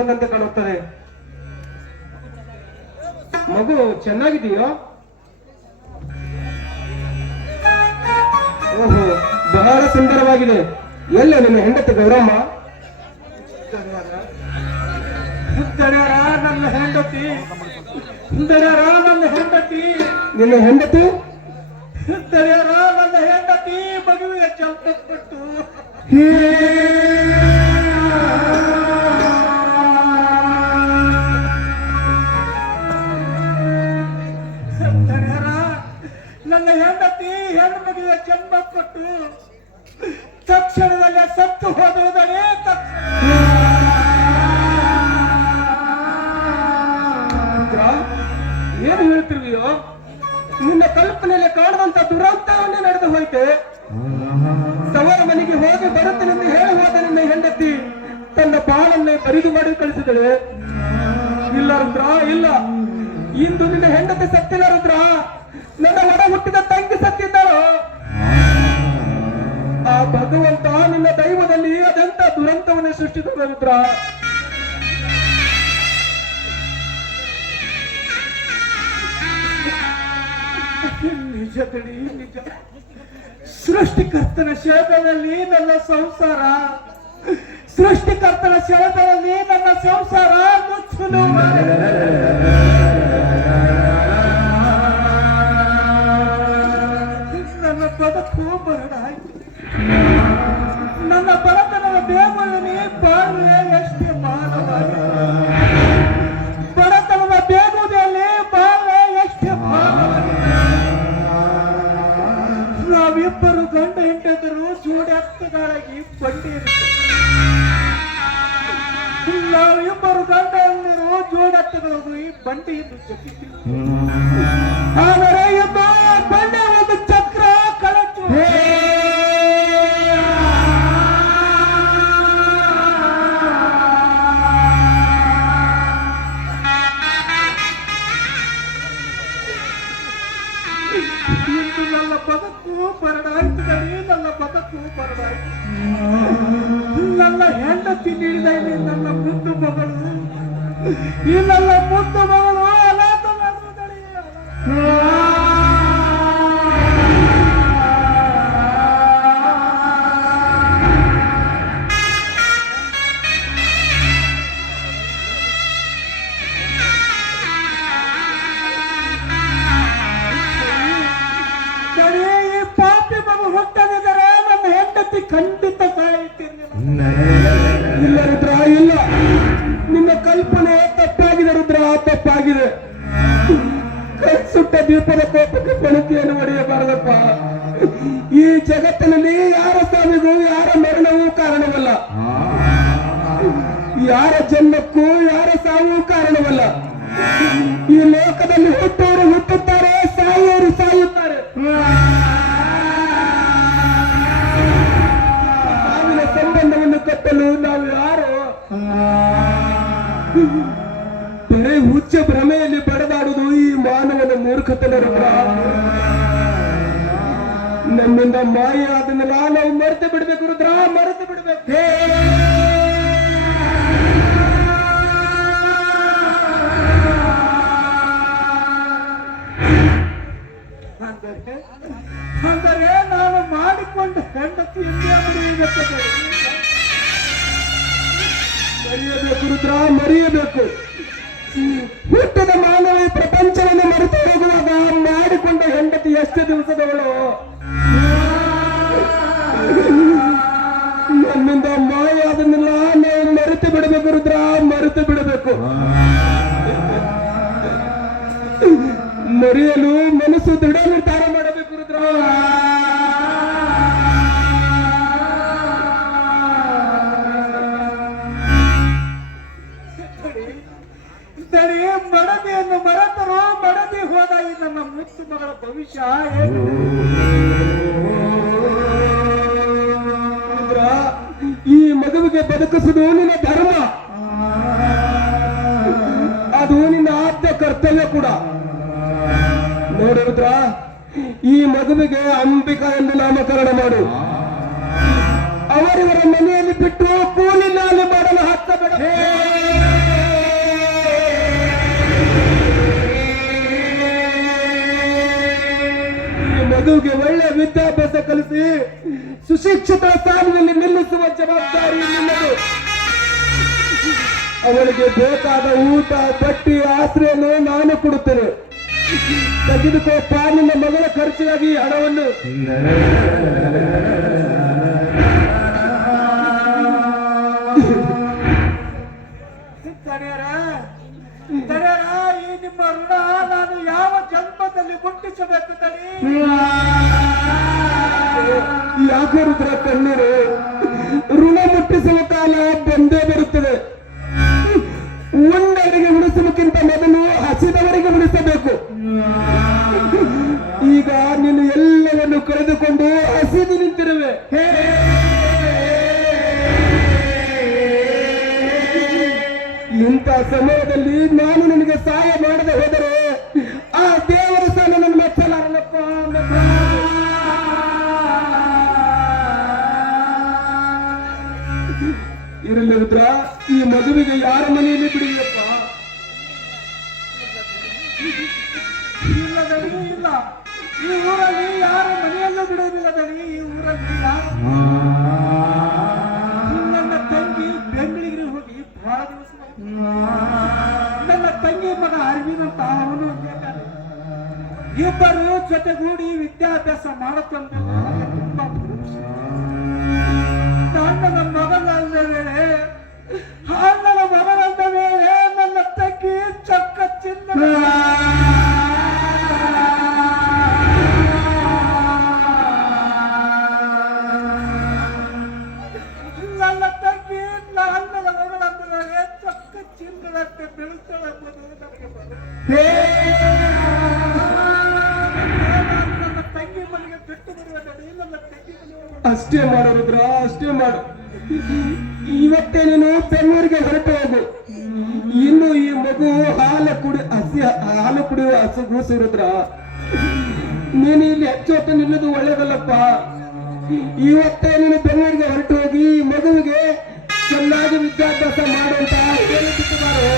ಬಂದಂತೆ ಕಾಣುತ್ತದೆ. ಮಗು ಚೆನ್ನಾಗಿದೆಯೋ? ಓಹೋ, ಬಹಳ ಸುಂದರವಾಗಿದೆ. ಎಲ್ಲ ನಿನ್ನ ಹೆಂಡತಿ ಗೌರಮ್ಮ. ನನ್ನ ಹೆಂಡತಿ. ನನ್ನ ಹೆಂಡತಿ. ನಿನ್ನ ಹೆಂಡತಿ? ನನ್ನ ಹೆಂಡತಿ. ಮಗುವಿಗೆ ಚಲ್ಪಟ್ಬಿಟ್ಟು ಹೆಣ್ಣು ಜನ್ಮ ಕೊಟ್ಟು ತಕ್ಷಣದಲ್ಲೇ ಸತ್ತು ಹೋದವುದನೇ ಪುತ್ರ, ಏನು ಹೇಳ್ತಿರ್ವಿಯೋ ನಿನ್ನ ಕಲ್ಪನೆಯಲ್ಲಿ ಕಾಣುವಂತ ದುರಂತವನ್ನೇ ನಡೆದು ಹೋಯ್ತೆ. ಸವರ ಮನೆಗೆ ಹೋಗಿ ಬರುತ್ತನೆಂದು ಹೇಳಿ ಹೋದ ನಿನ್ನ ಹೆಂಡತಿ. ತನ್ನ ಬಾಳನ್ನೇ ಬರಿದು ಮಾಡಿ ಕಳಿಸಿದಳೆ. ಇಲ್ಲ ರುದ್ರ ಇಲ್ಲ. ಇಂದು ನಿನ್ನ ಹೆಂಡತಿ ಸತ್ತಿಲ್ಲ ರುದ್ರ. ನನ್ನ ಒಡ ಹುಟ್ಟಿದ ಆ ಭಗವಂತ ನಿನ್ನ ದೈವದಲ್ಲಿ ಅದಂತ ದುರಂತವನ್ನು ಸೃಷ್ಟಿಸಿದ ರುದ್ರ. ನಿಜ ನಿಜ. ಸೃಷ್ಟಿಕರ್ತನ ಶೇತದಲ್ಲಿ ನನ್ನ ಸಂಸಾರ. ಸೃಷ್ಟಿಕರ್ತನ ಶೇತದಲ್ಲಿ ನನ್ನ ಸಂಸಾರ ಮುಚ್ಚಲು ಬಂಡಿಯನ್ನು ಚಕ್ಕಿದ್ದೀವಿ ಆದರೆ ಬಂಡೆ ಒಂದು ಚಕ್ರ ಕಳಚು. ಇಂದು ನನ್ನ ಬದುಕು ಬರಡಾಯ್ತು ಗಡಿ ನನ್ನ ಬದುಕು ಬರಡಾಯ್ತು ನನ್ನ ಹೆಂಡತಿ ನೀಡಿದ ನನ್ನ ಮುದ್ದು ಮಗಳು ನನ್ನ ಮುದ್ದು ಮಗಳು ಹೆಂಡತಿ ಖಂಡಿತ ಸಾಯುತ್ತಿರಲಿಲ್ಲ. ಇಲ್ಲರಿದ್ರ ಇಲ್ಲ. ನಿನ್ನ ಕಲ್ಪನೆ ತಪ್ಪಾಗಿದೆ, ರುದ್ರ ತಪ್ಪಾಗಿದೆ. ಸುಟ್ಟ ದೀಪದ ಕೋಪಕ್ಕೆ ಬೆಳಕಿಯನ್ನು ಹೊಡೆಯಬಾರದಪ್ಪ ಈ ಜಗತ್ತಿನಲ್ಲಿ ಯಾರ ಸಾವಿಗೂ, ಯಾರ ಮರಣವೂ ಕಾರಣವಲ್ಲ. ಯಾರ ಜನ್ಮಕ್ಕೂ, ಯಾರ ಸಾವು ಕಾರಣವಲ್ಲ. ಈ ಲೋಕದಲ್ಲಿ ಹುಟ್ಟೋರು ಹುಟ್ಟುತ್ತಾರೆ, ಸಾಯೋರು ಸಾಯುತ್ತಾರೆ. ನಮ್ಮಿಂದ ಮಾಯ ಅದನ್ನೆಲ್ಲ ನಾವು ಮರೆತು ಬಿಡ್ಬೇಕು, ರುದ್ರ, ಮರೆತು ಬಿಡ್ಬೇಕು. ಅಂದರೆ ನಾನು ಮಾಡಿಕೊಂಡ ಮರೆಯಬೇಕು ಮರೆಯಬೇಕು, ರುದ್ರ, ಮರೆಯಬೇಕು. ಬಿಡಬೇಕು ಮರೆತು ಬಿಡಬೇಕು. ಮರೆಯಲು ಮನಸ್ಸು ದೃಢ ನಿರ್ಧಾರ ಮಾಡಬೇಕು, ರುದ್ರ. ಮಡದಿಯನ್ನು ಮರೆತರು ಮಡದಿ ಹೋದ ಈ ನನ್ನ ಮುತ್ತು ಮಗಳ ಭವಿಷ್ಯ ಏನು? ಮಗುವಿಗೆ ಬದುಕಿಸುವುದು ನಿನ್ನ ಧರ್ಮ. ಅದು ನಿನ್ನ ಆದ್ಯ ಕರ್ತವ್ಯ ಕೂಡ. ನೋಡಿದ್ರ ಈ ಮಗುವಿಗೆ ಅಂಬಿಕಾ ಎಂದು ನಾಮಕರಣ ಮಾಡು. ಅವರಿವರ ಮನೆಯಲ್ಲಿ ಬಿಟ್ಟು ಕೂಲಿ ವಿದ್ಯಾಭ್ಯಾಸ ಕಲಿಸಿ ಸುಶಿಕ್ಷಿತ ಸ್ಥಾನದಲ್ಲಿ ನಿಲ್ಲಿಸುವ ಜವಾಬ್ದಾರಿ ನಿಮ್ಮದು. ಅವರಿಗೆ ಬೇಕಾದ ಊಟ ಬಟ್ಟಿ ಆಶ್ರಯನ್ನು ನಾನು ಕೊಡುತ್ತೇನೆ. ತೆಗೆದುಕೋ ಪಾಲಿನ ಮಗಳ ಖರ್ಚಿಗಾಗಿ ಹಣವನ್ನು. ಈ ನಿಮ್ಮ ಋಣ ನಾನು ಯಾವ ಜನ್ಮದಲ್ಲಿ ಮುಟ್ಟಿಸಬೇಕು ತಡಿ? ಯಾಕೆ ರುದ್ರ ಕಣ್ಣೀರು ಋಣ ಮುಟ್ಟಿಸುವ ಕಾಲ ಬಂದೇ ಬರುತ್ತದೆ ಉಂಡವರಿಗೆ ಉಳಿಸುವಕ್ಕಿಂತ ಮೊದಲು ಹಸಿದವರಿಗೆ ಉಳಿಸಬೇಕು ಈಗ ನೀನು ಎಲ್ಲವನ್ನು ಕಳೆದುಕೊಂಡು ಹಸಿದು ನಿಂತಿರುವೆ ಇಂಥ ಸಮಯದಲ್ಲಿ ನಾನು ನಿನಗೆ ಸಹಾಯ ಮಾಡದೆ ಹೋದರೆ ಇರಲಿ ರುದ್ರ, ಈ ಮಗುವಿಗೆ ಯಾರ ಮನೆಯಲ್ಲಿ ಬಿಡಿಯಪ್ಪ ಇಲ್ಲ. ಈ ಊರಲ್ಲಿ ಯಾರು ಮನೆಯಲ್ಲೂ ಬಿಡೋದಿಲ್ಲ ದಡಿ ಈ ಊರಲ್ಲಿ ಇಲ್ಲ. ನನ್ನ ತಂಗಿ ಬೆಂಗಳೂರಿಗೆ ಹೋಗಿ ಬಹಳ ದಿವಸ ನನ್ನ ತಂಗಿ ಮಗ ಅರವಿಂದ್ ಅಂತ ಅವನು ಇಬ್ಬರು ಜೊತೆಗೂಡಿ ವಿದ್ಯಾಭ್ಯಾಸ ಮಾಡುತ್ತಂತೆ. ಬೆಳೆಸ್ತಾಳೆ ನನಗೆ. ನನ್ನ ತಂಗಿ ಮನೆಗೆ ಬಿಟ್ಟು ನನ್ನ ತಂಗಿ ಅಷ್ಟೇ ಮಾಡು ರುದ್ರ ಅಷ್ಟೇ ಮಾಡು. ಇವತ್ತೇ ನೀನು ಬೆಂಗಳೂರಿಗೆ ಹೊರಟು ಹೋಗು. ಇನ್ನು ಈ ಮಗು ಹಾಲು ಕುಡಿ ಹಸಿ ಹಾಲು ಕುಡಿಯುವ ಹಸು ರುದ್ರ. ನೀನು ಇಲ್ಲಿ ಹೆಚ್ಚು ಹೊತ್ತು ನಿಲ್ಲೋದು ಒಳ್ಳೇದಲ್ಲಪ್ಪ. ಇವತ್ತೇ ನೀನು ಬೆಂಗಳೂರಿಗೆ ಹೊರಟು ಹೋಗಿ ಈ ಮಗುವಿಗೆ ಚೆನ್ನಾಗಿ ವಿದ್ಯಾಭ್ಯಾಸ ಮಾಡುವಂತಹ ಹೇಳಿ ಬಿಟ್ಟು ಬಾರು